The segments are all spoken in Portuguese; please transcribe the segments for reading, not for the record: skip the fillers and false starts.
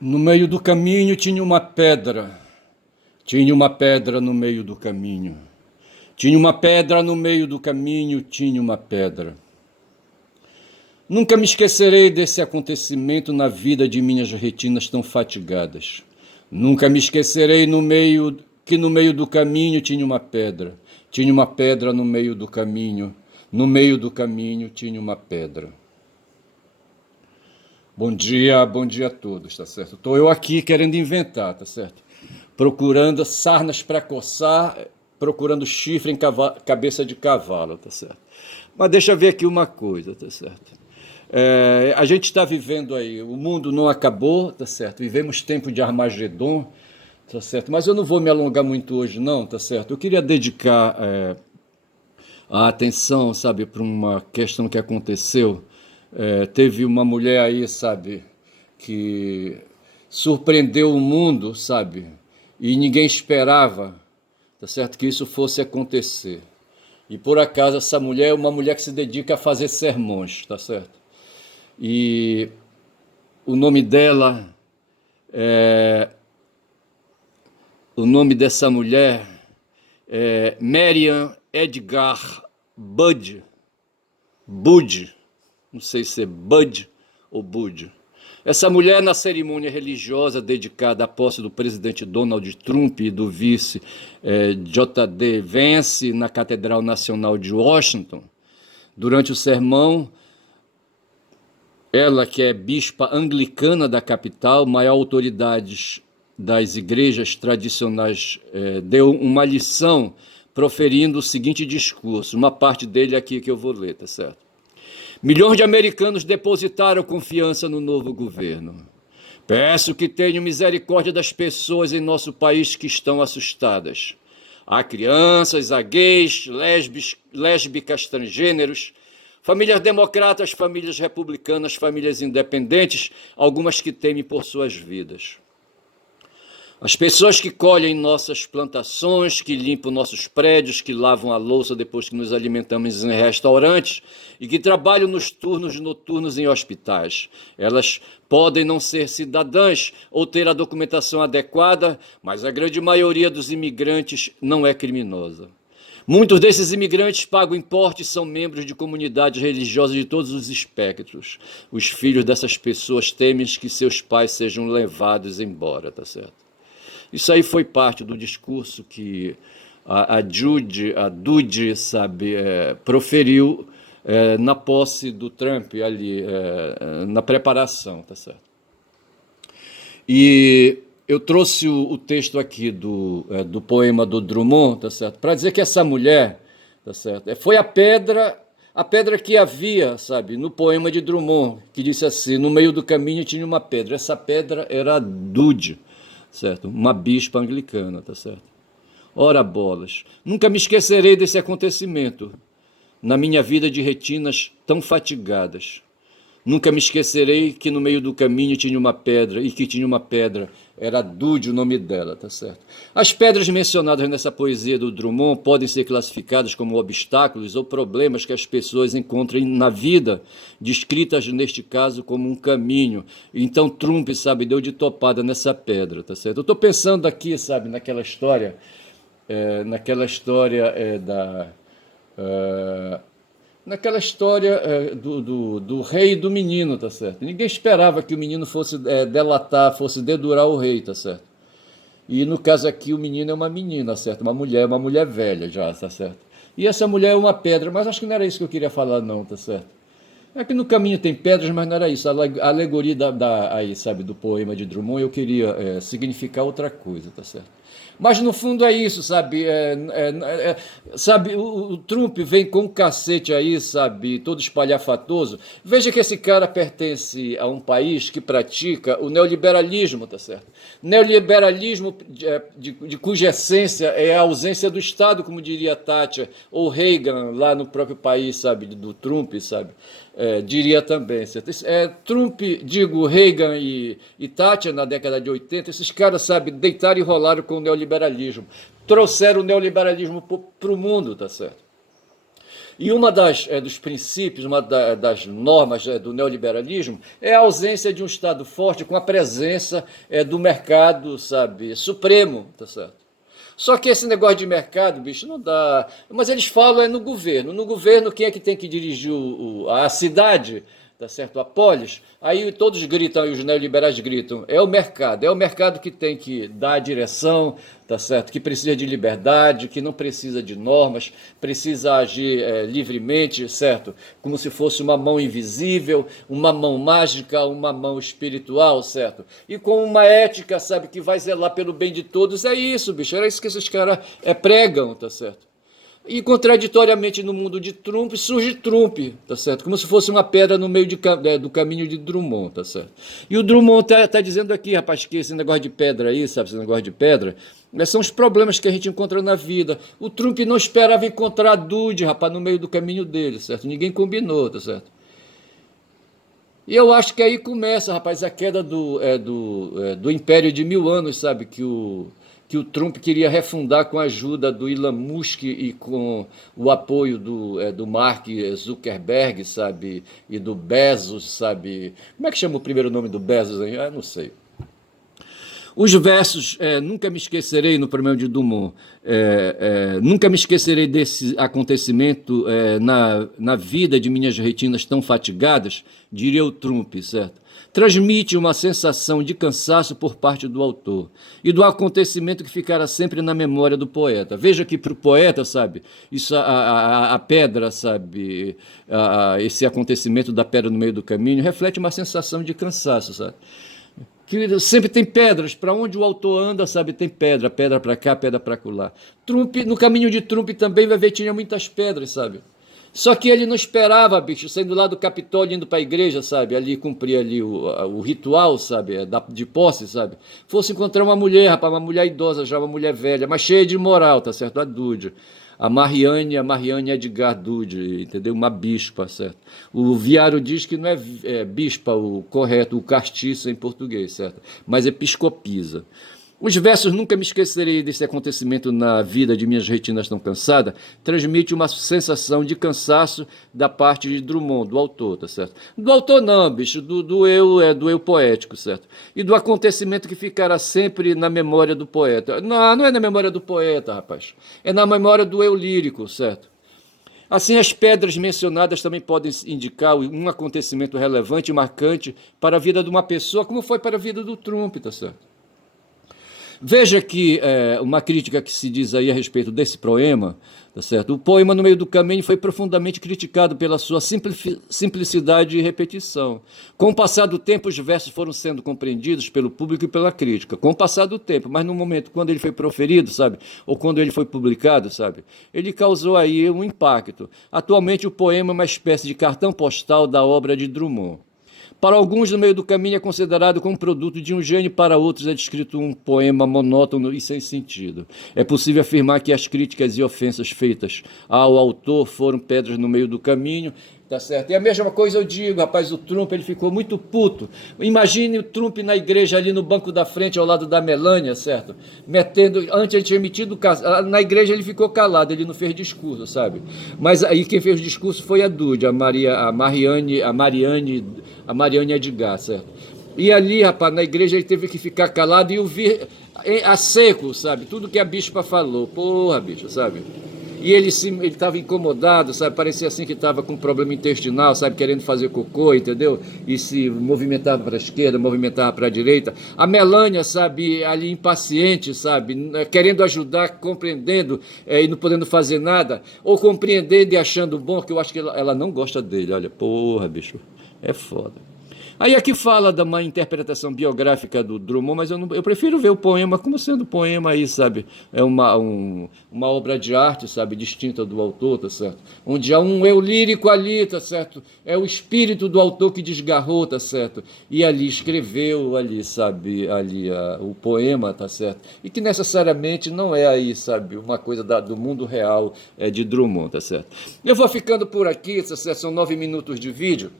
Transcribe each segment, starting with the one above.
No meio do caminho tinha uma pedra. Tinha uma pedra no meio do caminho. Tinha uma pedra no meio do caminho, tinha uma pedra. Nunca me esquecerei desse acontecimento na vida de minhas retinas tão fatigadas. Nunca me esquecerei no meio do caminho tinha uma pedra. Tinha uma pedra no meio do caminho. No meio do caminho tinha uma pedra. Bom dia a todos, tá certo? Estou eu aqui querendo inventar, tá certo? Procurando sarnas para coçar, procurando chifre em cabeça de cavalo, tá certo? Mas deixa eu ver aqui uma coisa, tá certo? A gente está vivendo aí, o mundo não acabou, tá certo? Vivemos tempo de Armagedon, tá certo? Mas eu não vou me alongar muito hoje, não, tá certo? Eu queria dedicar a atenção, sabe, para uma questão que aconteceu. Teve uma mulher aí, sabe, que surpreendeu o mundo, sabe, e ninguém esperava, tá certo, que isso fosse acontecer. E por acaso essa mulher é uma mulher que se dedica a fazer sermões, tá certo? E o nome dela, o nome dessa mulher é Marian Edgar Bud, não sei se é Bud ou Bud. Essa mulher, na cerimônia religiosa dedicada à posse do presidente Donald Trump e do vice J.D. Vance na Catedral Nacional de Washington, durante o sermão, ela, que é bispa anglicana da capital, maior autoridade das igrejas tradicionais, deu uma lição proferindo o seguinte discurso, uma parte dele aqui que eu vou ler, tá certo? Milhões de americanos depositaram confiança no novo governo. Peço que tenham misericórdia das pessoas em nosso país que estão assustadas. Há crianças, há gays, lésbicas, transgêneros, famílias democratas, famílias republicanas, famílias independentes, algumas que temem por suas vidas. As pessoas que colhem nossas plantações, que limpam nossos prédios, que lavam a louça depois que nos alimentamos em restaurantes e que trabalham nos turnos noturnos em hospitais. Elas podem não ser cidadãs ou ter a documentação adequada, mas a grande maioria dos imigrantes não é criminosa. Muitos desses imigrantes pagam impostos e são membros de comunidades religiosas de todos os espectros. Os filhos dessas pessoas temem que seus pais sejam levados embora, tá certo? Isso aí foi parte do discurso que a Dude, sabe, proferiu na posse do Trump ali, na preparação, tá certo? E eu trouxe o texto aqui do poema do Drummond, tá certo? Para dizer que essa mulher, tá certo? Foi a pedra que havia, sabe, no poema de Drummond, que disse assim: no meio do caminho tinha uma pedra. Essa pedra era a Dude, certo? Uma bispa anglicana, tá certo? Ora bolas, nunca me esquecerei desse acontecimento na minha vida de retinas tão fatigadas. Nunca me esquecerei que no meio do caminho tinha uma pedra, e que tinha uma pedra, era Dude o nome dela, tá certo? As pedras mencionadas nessa poesia do Drummond podem ser classificadas como obstáculos ou problemas que as pessoas encontram na vida, descritas neste caso como um caminho. Então Trump, sabe, deu de topada nessa pedra, tá certo? Eu estou pensando aqui, sabe, naquela história, naquela história do rei e do menino, tá certo? Ninguém esperava que o menino fosse delatar, fosse dedurar o rei, tá certo? E no caso aqui o menino é uma menina, certo? Uma mulher velha já, tá certo? E essa mulher é uma pedra, mas acho que não era isso que eu queria falar não, tá certo? É que no caminho tem pedras, mas não era isso. A alegoria aí, sabe, do poema de Drummond, eu queria significar outra coisa, tá certo? Mas no fundo é isso, sabe? Sabe, o Trump vem com um cacete aí, sabe, todo espalhafatoso. Veja que esse cara pertence a um país que pratica o neoliberalismo, tá certo? Neoliberalismo de cuja essência é a ausência do Estado, como diria Thatcher, ou Reagan lá no próprio país, sabe, do Trump, sabe? Diria também. Trump, digo, Reagan e Thatcher na década de 80, esses caras, sabe, deitaram e rolaram com o neoliberalismo. Trouxeram o neoliberalismo para o mundo, tá certo? E uma dos princípios, das normas do neoliberalismo é a ausência de um Estado forte com a presença do mercado, sabe, supremo, tá certo? Só que esse negócio de mercado, bicho, não dá. Mas eles falam no governo. No governo, quem é que tem que dirigir a cidade? Tá certo? A polis, aí todos gritam, e os neoliberais gritam, é o mercado que tem que dar a direção, tá certo? Que precisa de liberdade, que não precisa de normas, precisa agir livremente, certo? Como se fosse uma mão invisível, uma mão mágica, uma mão espiritual, certo? E com uma ética, sabe, que vai zelar pelo bem de todos, é isso, bicho, era isso que esses caras pregam, tá certo? E contraditoriamente no mundo de Trump surge Trump, tá certo? Como se fosse uma pedra no meio do caminho de Drummond, tá certo? E o Drummond tá dizendo aqui, rapaz, que esse negócio de pedra aí, sabe, esse negócio de pedra, são os problemas que a gente encontra na vida. O Trump não esperava encontrar a Dude, rapaz, no meio do caminho dele, certo? Ninguém combinou, tá certo? E eu acho que aí começa, rapaz, a queda do Império de 1000 anos, sabe? Que o Trump queria refundar com a ajuda do Elon Musk e com o apoio do Mark Zuckerberg, sabe? E do Bezos, sabe? Como é que chama o primeiro nome do Bezos aí? Ah, não sei. Os versos, nunca me esquecerei, no poema de Dumont, nunca me esquecerei desse acontecimento na vida de minhas retinas tão fatigadas, diria o Trump, certo? Transmite uma sensação de cansaço por parte do autor e do acontecimento que ficará sempre na memória do poeta. Veja que para o poeta, sabe, isso, a pedra, sabe, esse acontecimento da pedra no meio do caminho reflete uma sensação de cansaço, sabe? Que sempre tem pedras, para onde o autor anda, sabe, tem pedra para cá, pedra para lá. Trump, no caminho de Trump também vai ver, tinha muitas pedras, sabe? Só que ele não esperava, bicho, saindo lá do Capitólio, indo para a igreja, sabe, ali cumprir ali o ritual, sabe, de posse, sabe, fosse encontrar uma mulher, rapaz, uma mulher idosa já, uma mulher velha, mas cheia de moral, tá certo, a Dude. A Mariane Edgar Dude, entendeu? Uma bispa, certo? O Viário diz que não é bispa o correto, o castiço em português, certo? Mas episcopisa. Os versos Nunca me esquecerei desse acontecimento na vida de minhas retinas tão cansadas, transmite uma sensação de cansaço da parte de Drummond, do autor, tá certo? Do autor não, bicho, do eu poético, certo? E do acontecimento que ficará sempre na memória do poeta. Não é na memória do poeta, rapaz. É na memória do eu lírico, certo? Assim, as pedras mencionadas também podem indicar um acontecimento relevante e marcante para a vida de uma pessoa, como foi para a vida do Trump, tá certo? Veja que uma crítica que se diz aí a respeito desse poema, tá certo? O poema No Meio do Caminho foi profundamente criticado pela sua simplicidade e repetição. Com o passar do tempo, os versos foram sendo compreendidos pelo público e pela crítica. Com o passar do tempo, mas no momento quando ele foi proferido, sabe? Ou quando ele foi publicado, sabe? Ele causou aí um impacto. Atualmente o poema é uma espécie de cartão postal da obra de Drummond. Para alguns, No Meio do Caminho é considerado como produto de um gênio, para outros é descrito um poema monótono e sem sentido. É possível afirmar que as críticas e ofensas feitas ao autor foram pedras no meio do caminho, tá certo? E a mesma coisa eu digo, rapaz, o Trump, ele ficou muito puto. Imagine o Trump na igreja ali no banco da frente, ao lado da Melania, certo? Antes ele tinha metido, na igreja ele ficou calado, ele não fez discurso, sabe? Mas aí quem fez o discurso foi a Dude, a Mariane Edgar, certo? E ali, rapaz, na igreja ele teve que ficar calado e ouvir a seco, sabe? Tudo que a bispa falou. Porra, bicho, sabe? E ele estava incomodado, sabe? Parecia assim que estava com problema intestinal, sabe? Querendo fazer cocô, entendeu? E se movimentava para a esquerda, movimentava para a direita. A Melania, sabe? Ali impaciente, sabe? Querendo ajudar, compreendendo e não podendo fazer nada. Ou compreendendo e achando bom, que eu acho que ela não gosta dele. Olha, porra, bicho, é foda. Aí aqui fala de uma interpretação biográfica do Drummond, mas eu prefiro ver o poema como sendo poema aí, sabe? É uma obra de arte, sabe? Distinta do autor, tá certo? Onde há um eu lírico ali, tá certo? É o espírito do autor que desgarrou, tá certo? E ali escreveu, ali, sabe? Ali o poema, tá certo? E que necessariamente não é aí, sabe? Uma coisa do mundo real de Drummond, tá certo? Eu vou ficando por aqui, tá certo? São 9 minutos de vídeo.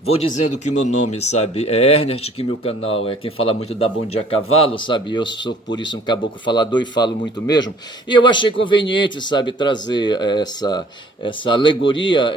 Vou dizendo que o meu nome, sabe, é Ernest, que meu canal é quem fala muito da Bom Dia Cavalo, sabe? Eu sou por isso um caboclo falador e falo muito mesmo. E eu achei conveniente, sabe, trazer essa alegoria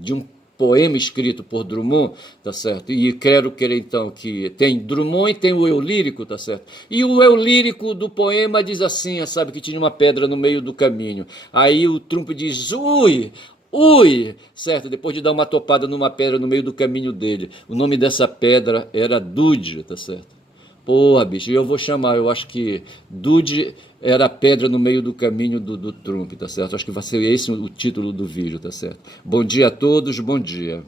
de um poema escrito por Drummond, tá certo? E quero querer então que tem Drummond e tem o eu lírico, tá certo? E o eu lírico do poema diz assim, sabe, que tinha uma pedra no meio do caminho. Aí o Trump diz, ui, ui, certo? Depois de dar uma topada numa pedra no meio do caminho dele. O nome dessa pedra era Dude, tá certo? Porra, bicho, eu vou chamar, eu acho que Dude era a pedra no meio do caminho do Trump, tá certo? Acho que vai ser esse o título do vídeo, tá certo? Bom dia a todos, bom dia.